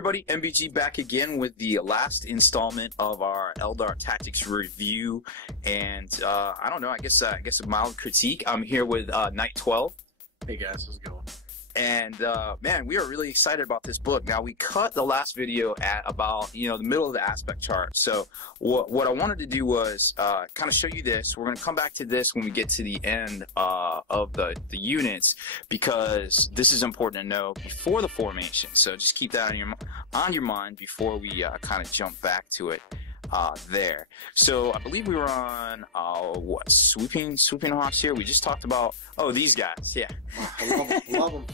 everybody, MBG back again with the last installment of our Eldar Tactics review, and I don't know, I guess a mild critique. I'm here with Knight 12. Hey guys, how's it going? And man, we are really excited about this book. Now, we cut the last video at about, the middle of the aspect chart. So what I wanted to do was kind of show you this. We're going to come back to this when we get to the end of the units, because this is important to know before the formation. So just keep that on your mind before we kind of jump back to it there. So I believe we were on what, Swooping Hawks here. We just talked about these guys. Yeah, I love them.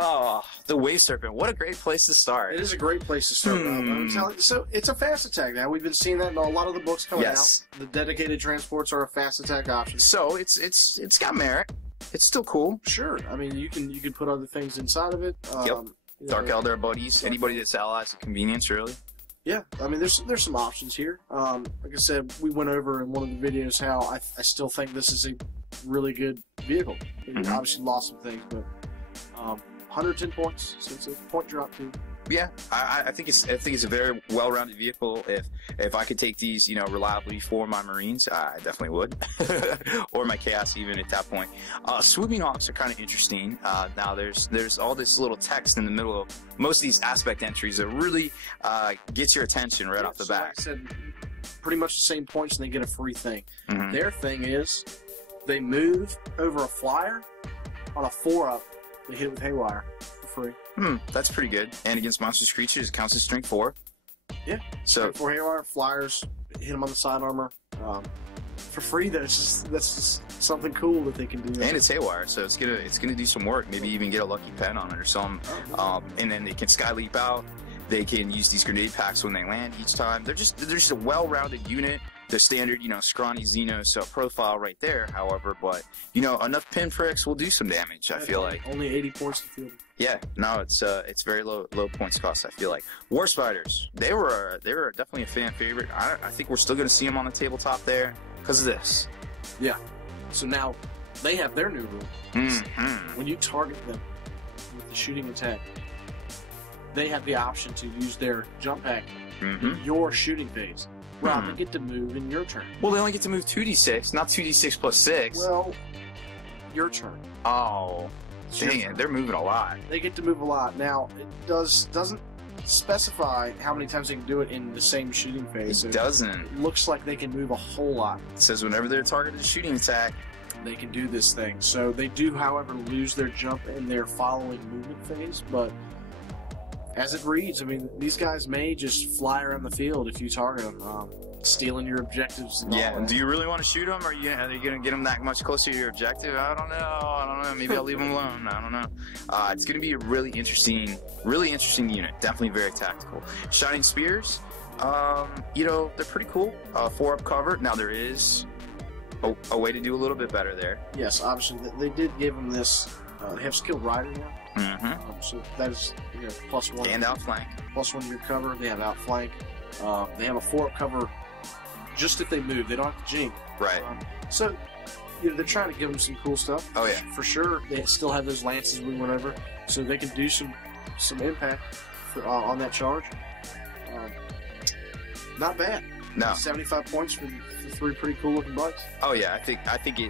Oh, the Wave Serpent. What a great place to start. It is a great place to start. I'm telling you, so it's a fast attack now. We've been seeing that in a lot of the books coming out. The dedicated transports are a fast attack option. So it's got merit. It's still cool. Sure. I mean, you can put other things inside of it. Yep. Dark Eldar buddies. Anybody that's allies of convenience, really. Yeah, I mean, there's some options here. Like I said, we went over in one of the videos how I still think this is a really good vehicle. Obviously lost some things, but 110 points, so it's a point drop too. Yeah, I think it's a very well-rounded vehicle. If I could take these, reliably for my Marines, I definitely would, or my Chaos even at that point. Swooping Hawks are kind of interesting. Now there's all this little text in the middle of most of these aspect entries that really gets your attention right off the bat. Like I said, pretty much the same points, and they get a free thing. Their thing is they move over a flyer on a 4-up. They hit it with Haywire for free. That's pretty good. And against monstrous creatures, it counts as strength 4. Yeah. So for Haywire, flyers, hit them on the side armor. For free, that's just something cool that they can do. And it's Haywire, so it's gonna do some work. Maybe even get a lucky pen on it or something. And then they can sky leap out. They can use these grenade packs when they land each time. They're just a well-rounded unit. The standard, scrawny Xenos profile right there, however, but, enough pinpricks will do some damage, I feel like. Only 80 points to field. Yeah, no, it's very low points cost, I feel like. War Spiders, they were definitely a fan favorite. I think we're still going to see them on the tabletop there because of this. Yeah. So now they have their new rule. When you target them with the shooting attack, they have the option to use their jump pack in your shooting phase. Rob, they get to move in your turn. Well, they only get to move 2d6, not 2d6 plus 6. Well, your turn. Oh, dang it, they're moving a lot. They get to move a lot. Now, it doesn't specify how many times they can do it in the same shooting phase. It doesn't. It looks like they can move a whole lot. It says whenever they're targeted a shooting attack, they can do this thing. So they do, however, lose their jump in their following movement phase, but as it reads, I mean, these guys may just fly around the field if you target them, stealing your objectives. And yeah, and do you really want to shoot them? Are you going to get them that much closer to your objective? I don't know. Maybe I'll leave them alone. I don't know. It's going to be a really interesting unit. Definitely very tactical. Shining Spears, they're pretty cool. 4-up cover. Now, there is a way to do a little bit better there. Yes, obviously, they did give them this. They have Skilled Rider now. So that is +1. And outflank. +1 to your cover. They have outflank. They have a 4-up cover just if they move. They don't have to jink. Right. So they're trying to give them some cool stuff. Oh, yeah. For sure. They still have those lances we went over. So they can do some impact on that charge. Not bad. No. 75 points for 3 pretty cool looking bikes. Oh yeah, I think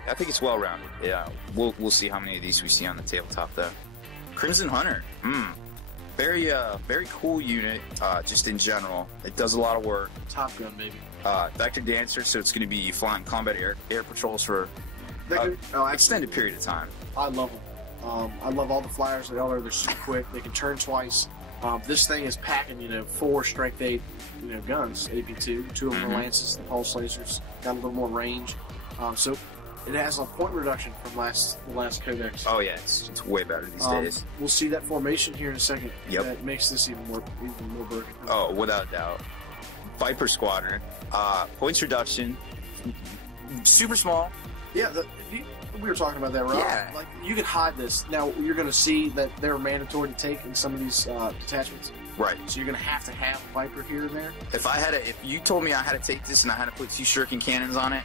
it's well rounded. Yeah, we'll see how many of these we see on the tabletop though. Crimson Hunter, very cool unit. Just in general, it does a lot of work. Top Gun, baby. Vector Dancer, so it's going to be flying combat air patrols for extended period of time. I love them. I love all the flyers at Eldar. They're super quick. They can turn twice. This thing is packing, 4 strength 8, guns, AP2. 2 of them are lances, the pulse lasers. Got a little more range. So it has a point reduction from the last Codex. Oh yeah, it's way better these days. We'll see that formation here in a second. Yep. That makes this even more broken. Oh, without a doubt. Viper Squadron, points reduction, super small. Yeah, we were talking about that, right? Yeah. Like, you can hide this. Now, you're going to see that they're mandatory to take in some of these detachments. Right. So you're going to have Viper here and there. If you told me I had to take this and I had to put 2 shuriken cannons on it,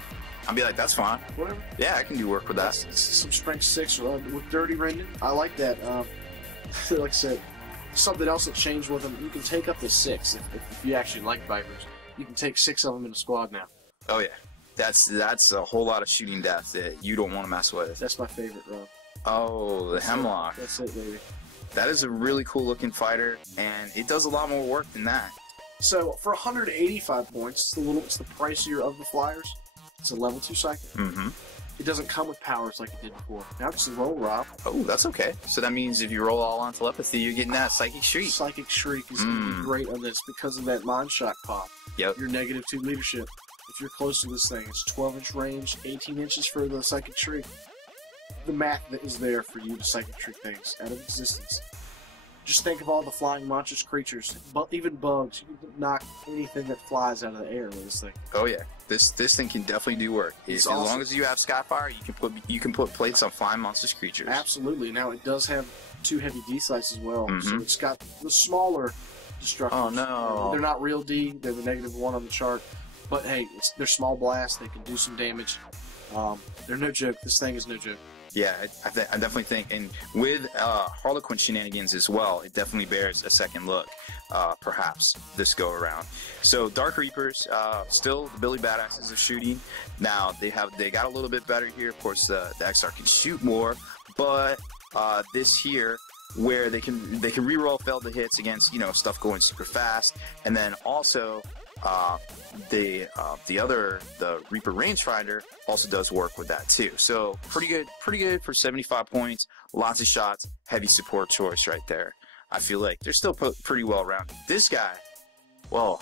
I'd be like, that's fine. Whatever. Yeah, I can do work with that. Some strength 6 with dirty rending. I like that. Like I said, something else that changed with them, you can take up to 6 if you actually like Vipers. You can take 6 of them in a squad now. Oh yeah, that's a whole lot of shooting death that you don't want to mess with. That's my favorite, bro. Oh, the Hemlock. That's it, baby. That is a really cool looking fighter, and it does a lot more work than that. So for 185 points, it's the pricier of the flyers. It's a level 2 psychic. Mm-hmm. It doesn't come with powers like it did before. Now it's a roll, Rob. Oh, that's okay. So that means if you roll all on telepathy, you're getting that Psychic Shriek. Psychic Shriek is going to be great on this because of that Mind Shock pop. Yep. Your -2 leadership. If you're close to this thing, it's 12-inch range, 18 inches for the Psychic Shriek. The math that is there for you to Psychic Shriek things out of existence. Just think of all the flying monstrous creatures, even bugs. You can knock anything that flies out of the air with this thing. Oh yeah, this thing can definitely do work. As long as you have Skyfire, you can put plates on flying monstrous creatures. Absolutely. Now it does have 2 heavy D sites as well, so it's got the smaller destructors. Oh no, they're not real D. They're the -1 on the chart. But hey, they're small blasts. They can do some damage. They're no joke. This thing is no joke. Yeah, I definitely think, and with Harlequin shenanigans as well, it definitely bears a second look, perhaps, this go around. So Dark Reapers, still the Billy Badasses of shooting. Now they got a little bit better here. Of course, the XR can shoot more, but this here, where they can reroll failed hits against stuff going super fast, and then also the Reaper Rangefinder also does work with that too. So pretty good for 75 points. Lots of shots, heavy support choice right there. I feel like they're still pretty well rounded. This guy, well,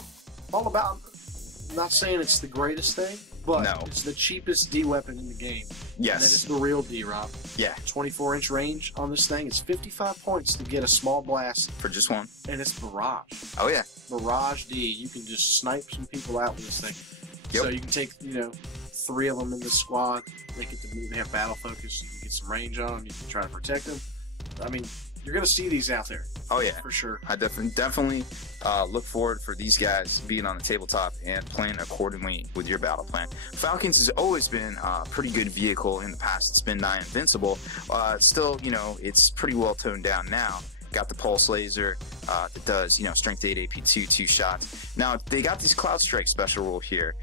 all about. I'm not saying it's the greatest thing, but no. It's the cheapest D weapon in the game. Yes. And that is the real D, Rob. Yeah. 24-inch range on this thing. It's 55 points to get a small blast. For just one. And it's Barrage. Oh, yeah. Barrage D. You can just snipe some people out with this thing. Yep. So you can take, 3 of them in the squad. They get to move. They have battle focus. You can get some range on them. You can try to protect them. I mean, you're going to see these out there. Oh, yeah. For sure. I definitely look forward for these guys being on the tabletop and playing accordingly with your battle plan. Falcons has always been a pretty good vehicle in the past. It's been nigh invincible. Still, it's pretty well toned down now. Got the Pulse Laser that does, Strength 8 AP2, 2 shots. Now, they got this Cloud Strike special rule here,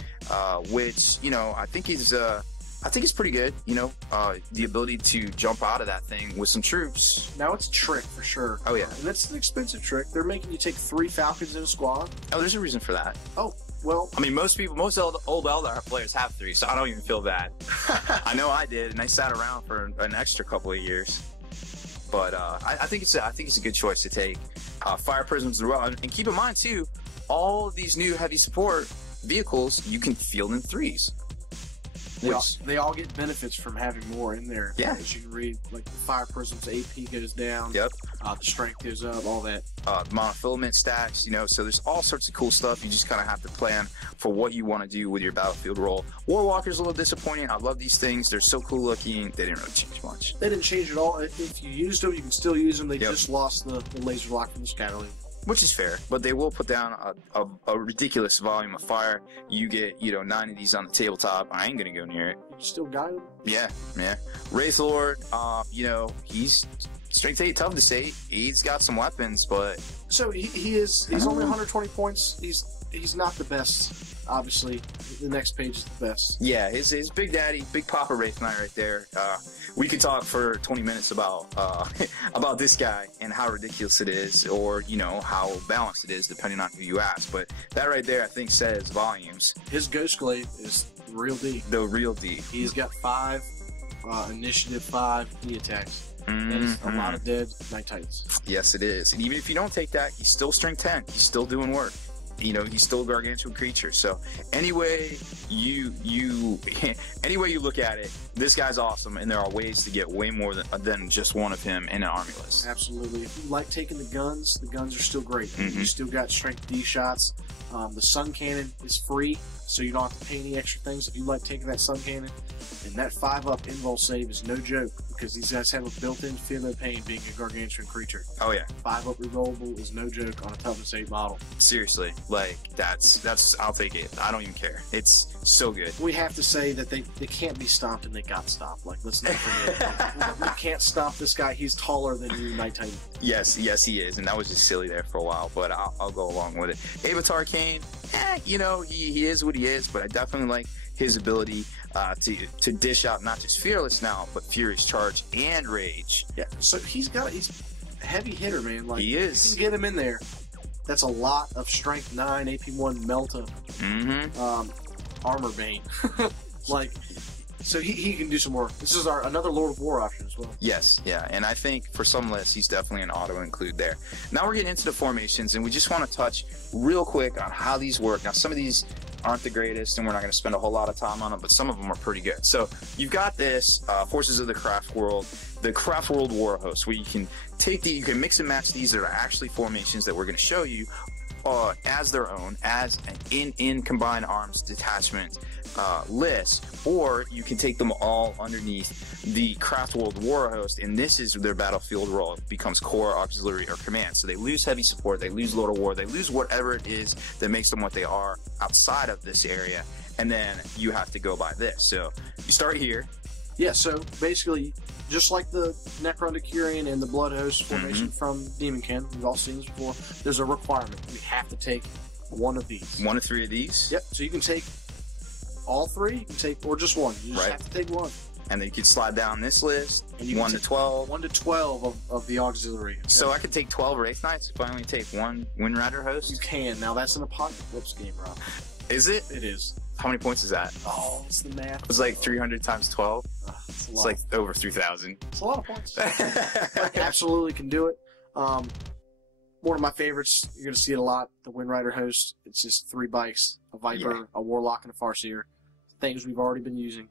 which, I think is pretty good, the ability to jump out of that thing with some troops. Now, it's a trick for sure. Oh, yeah. And that's an expensive trick. They're making you take 3 Falcons in a squad. Oh, there's a reason for that. Oh, well. I mean, most old Eldar players have 3, so I don't even feel bad. I know I did, and I sat around for an extra couple of years. But I think it's a good choice to take. Fire Prisms as well. And keep in mind, too, all of these new heavy support vehicles, you can field in 3s. They all get benefits from having more in there. Yeah. As you can read, like the Fire Prism's AP goes down. Yep. The strength goes up, all that. Monofilament stacks, so there's all sorts of cool stuff. You just kind of have to plan for what you want to do with your battlefield role. Warwalker's a little disappointing. I love these things. They're so cool looking. They didn't really change much. They didn't change at all. If you used them, you can still use them. They just lost the laser lock from the Scatterling. Which is fair, but they will put down a ridiculous volume of fire. You get, 9 of these on the tabletop. I ain't gonna go near it. You still got him? Yeah. Wraith Lord, he's Strength 8, tough to say. He's got some weapons, but... So he's only 120 points. He's not the best. Obviously, the next page is the best. Yeah, his Big Daddy, Big Papa Wraith Knight right there. We could talk for 20 minutes about about this guy and how ridiculous it is, or how balanced it is, depending on who you ask. But that right there, I think, says volumes. His Ghost Glaive is the real D. The real D. He's got 5 initiative, 5 D attacks. That is a lot of dead Night Titans. Yes, it is. And even if you don't take that, he's still Strength 10. He's still doing work. He's still a gargantuan creature. So anyway you look at it, this guy's awesome, and there are ways to get way more than just one of him in an army list. Absolutely. If you like taking the guns are still great. You still got Strength D shots. The Sun Cannon is free, so you don't have to pay any extra things if you like taking that Sun Cannon. And that 5-up invul save is no joke, because these guys have a built-in feel no pain being a gargantuan creature. Oh yeah. 5-up rerollable is no joke on a toughness 8 model. Seriously, like that's I'll take it. I don't even care. It's so good. We have to say that they can't be stomped, and they got stomped. Like, let's not forget. You can't stomp this guy. He's taller than you, Night Titan. Yes, he is, and that was just silly there for a while, but I'll go along with it. Avatar Khaine, he is what he is, but I definitely like his ability to dish out not just Fearless now, but Furious Charge and Rage. Yeah, so he's a heavy hitter, man. Like, he is. You can get him in there. That's a lot of Strength 9, AP1 Melta, Armor Bane. Like, so he can do some work. This is another Lord of War option as well. Yes, yeah, and I think for some lists, he's definitely an auto-include there. Now we're getting into the formations, and we just want to touch real quick on how these work. Now, some of these aren't the greatest, and we're not going to spend a whole lot of time on them, but some of them are pretty good. So you've got this Forces of the Craftworld, the Craftworld Warhost, where you can you can mix and match these that are actually formations that we're going to show you as their own, as an in Combined Arms detachment list, or you can take them all underneath the Craftworld Warhost, and this is their battlefield role. It becomes core, auxiliary, or command. So they lose heavy support, they lose Lord of War, they lose whatever it is that makes them what they are outside of this area, and then you have to go by this. So you start here. Yeah, so basically, just like the Necron Decurion and the Bloodhost formation from Demonkin, we've all seen this before, there's a requirement. We have to take one of these. 1 of 3 of these? Yep, so you can take all 3, you can take, or just one. You just have to take one. And then you can slide down this list, 1 to 12. 1 to 12 of the auxiliary. Okay? So I could take 12 Wraith Knights if I only take 1 Windrider Host? You can. Now that's an Apocalypse game, Rob. Is it? It is. How many points is that? Oh, it's the math. It's like 300 times 12. It's like over 3,000. It's a lot of points. Like, absolutely can do it. One of my favorites, you're going to see it a lot, the Windrider Host. It's just 3 bikes, a Viper, a Warlock, and a Farseer. Things we've already been using.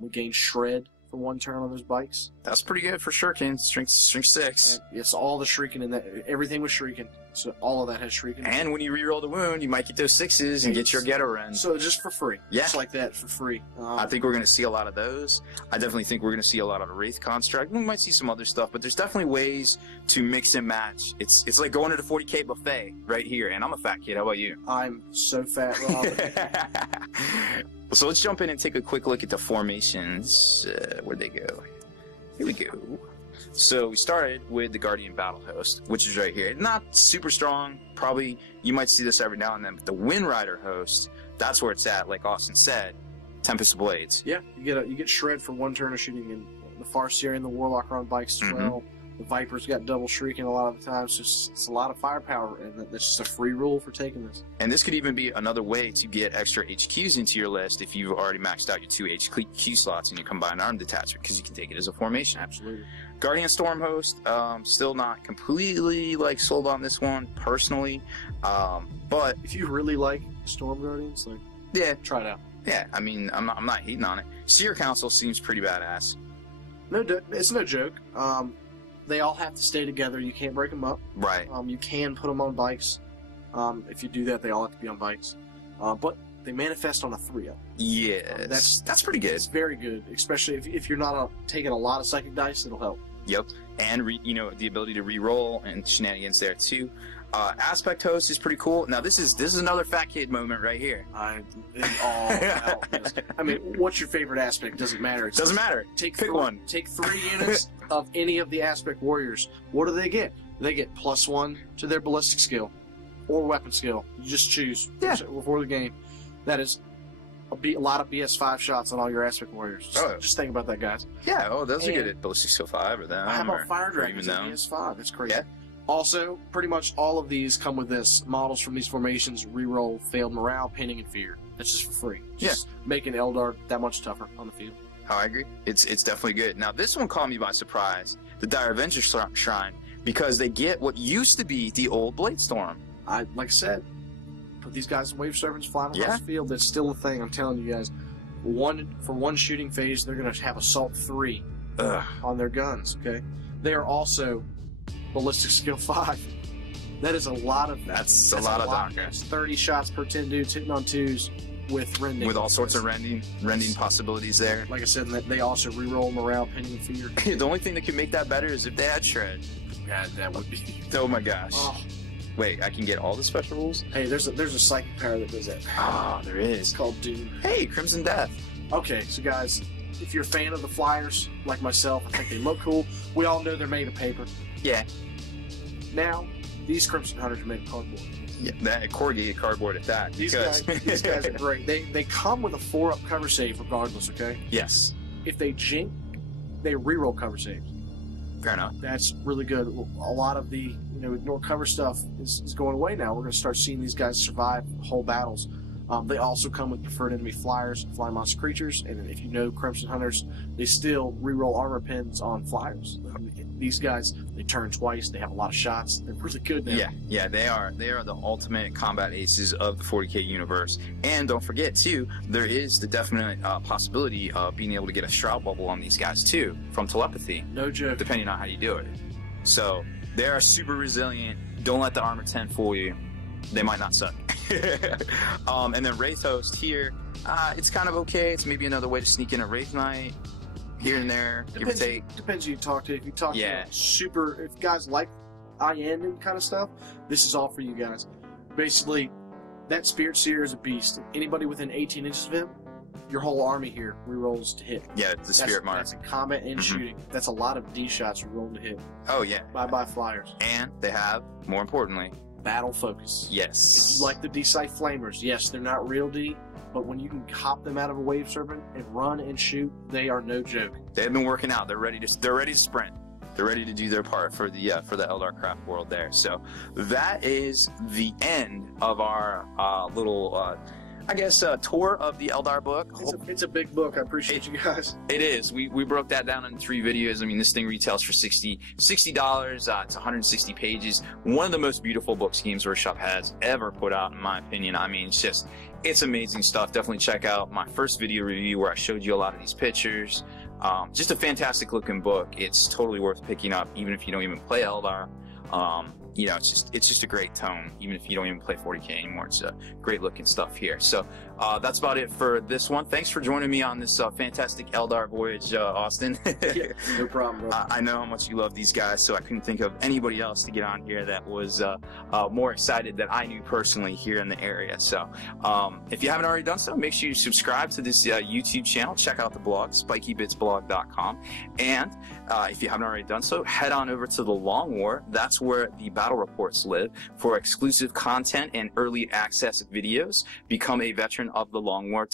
We gain Shred for 1 turn on those bikes. That's pretty good for Shuriken. Strength 6. And it's all the shrieking in that. Everything was shrieking. So all of that has shrieking. And when you reroll the wound, you might get those 6s and get your ghetto run. So just for free. Yeah. Just like that for free. I think we're going to see a lot of those. I definitely think we're going to see a lot of Wraith Construct. We might see some other stuff, but there's definitely ways to mix and match. It's like going to the 40K buffet right here, and I'm a fat kid. How about you? I'm so fat, Rob. So let's jump in and take a quick look at the formations. Where'd they go? Here we go. So we started with the Guardian Battle Host, which is right here. Not super strong. Probably you might see this every now and then, but the Windrider Host, that's where it's at. Like Austin said, Tempest of Blades. Yeah, you get Shred for 1 turn of shooting, and the Farseer and the Warlock are on bikes as well. The Viper's got double shrieking a lot of the time, so it's a lot of firepower, and that's just a free rule for taking this. And this could even be another way to get extra HQs into your list if you've already maxed out your 2 HQ slots in your Combined Arm Detachment, because you can take it as a formation. Absolutely. Guardian Storm Host, still not completely sold on this one personally, but if you really like Storm Guardians, try it out. Yeah, I mean, I'm not hating on it. Seer Council seems pretty badass. No, it's no joke. They all have to stay together. You can't break them up. Right. You can put them on bikes. If you do that, they all have to be on bikes. But they manifest on a 3-up. Yeah, that's pretty good. It's very good, especially if you're not taking a lot of psychic dice. It'll help. Yep, and the ability to re-roll and shenanigans there too. Aspect Host is pretty cool. Now this is another fat kid moment right here. I'm all about this. I mean, what's your favorite aspect? Doesn't matter. Doesn't matter. Pick one. Take 3 units of any of the aspect warriors. What do they get? They get +1 to their ballistic skill or weapon skill. You just choose before the game. That is a lot of BS5 shots on all your aspect warriors. Just think about that, guys. Yeah, those are good at ballistic skill 5 or them. How about Fire Dragons at BS5? That's crazy. Yeah. Also, pretty much all of these come with this. Models from these formations reroll failed morale, painting, and fear. That's just for free. Just making Eldar that much tougher on the field. Oh, I agree. It's definitely good. Now, this one caught me by surprise, the Dire Avengers Shrine, because they get what used to be the old Bladestorm. Like I said, put these guys in Wave Serpents flying across the field. That's still a thing. I'm telling you guys. For one shooting phase, they're going to have Assault 3 on their guns. Okay, they are also ballistic skill 5. That is a lot of. That's a lot of doctors. 30 shots per 10 dudes hitting on 2s. with rending. With all sorts of rending possibilities there. Like I said, they also reroll morale, pending fear. The only thing that could make that better is if they had shred. Yeah, that would be. Oh my gosh. Oh. Wait, I can get all the special rules? Hey, there's a psychic power that does that. Ah, there is. It's called Doom. Hey, Crimson Death. Okay, so guys, if you're a fan of the flyers, like myself, I think they look cool. We all know they're made of paper. Yeah. Now, these Crimson Hunters are made of cardboard. Yeah, that corrugated cardboard at that. These guys are great. They come with a 4-up cover save regardless, okay? Yes. If they jink, they reroll cover saves. Fair enough. That's really good. A lot of the ignore cover stuff is going away now. We're going to start seeing these guys survive whole battles. They also come with preferred enemy flyers, fly monster creatures, and if you know Crimson Hunters, they still reroll armor pins on flyers. These guys, they turn twice. They have a lot of shots. They're really good now. Yeah, they are. They are the ultimate combat aces of the 40k universe. And don't forget too, there is the definite possibility of being able to get a shroud bubble on these guys too from telepathy. No joke. Depending on how you do it. So they are super resilient. Don't let the armor 10 fool you. They might not suck. And then Wraith Host here, it's kind of okay. It's maybe another way to sneak in a Wraith Knight here and there, give or take. Depends who you talk to. If you talk to if guys like IN and kind of stuff, this is all for you guys. Basically, that Spirit Seer is a beast. Anybody within 18 inches of him, your whole army here rerolls to hit. Yeah, the Spirit Mark. That's a combat and shooting. That's a lot of D shots rerolling to hit. Oh yeah. Bye-bye flyers. And they have, more importantly, battle focus. Yes. If you like the D-Scythe Flamers, yes, they're not real D, but when you can hop them out of a Wave Serpent and run and shoot, they are no joke. They've been working out. They're ready to sprint. They're ready to do their part for the Eldar Craftworld there. So that is the end of our little tour of the Eldar book. It's a big book. I appreciate you guys. It is. We broke that down into 3 videos. I mean, this thing retails for $60. It's 160 pages. One of the most beautiful books Games Workshop has ever put out, in my opinion. I mean, it's amazing stuff. Definitely check out my first video review where I showed you a lot of these pictures. Just a fantastic looking book. It's totally worth picking up, even if you don't even play Eldar. It's just a great tone, even if you don't even play 40k anymore. It's great looking stuff here. So that's about it for this one. Thanks for joining me on this fantastic Eldar voyage, Austin. Yeah, no problem, bro. I know how much you love these guys, so I couldn't think of anybody else to get on here that was more excited that I knew personally here in the area. So if you haven't already done so, make sure you subscribe to this YouTube channel. Check out the blog, spikybitsblog.com. And if you haven't already done so, head on over to the Long War. That's where the battle reports live. For exclusive content and early access videos, become a veteran of the Long War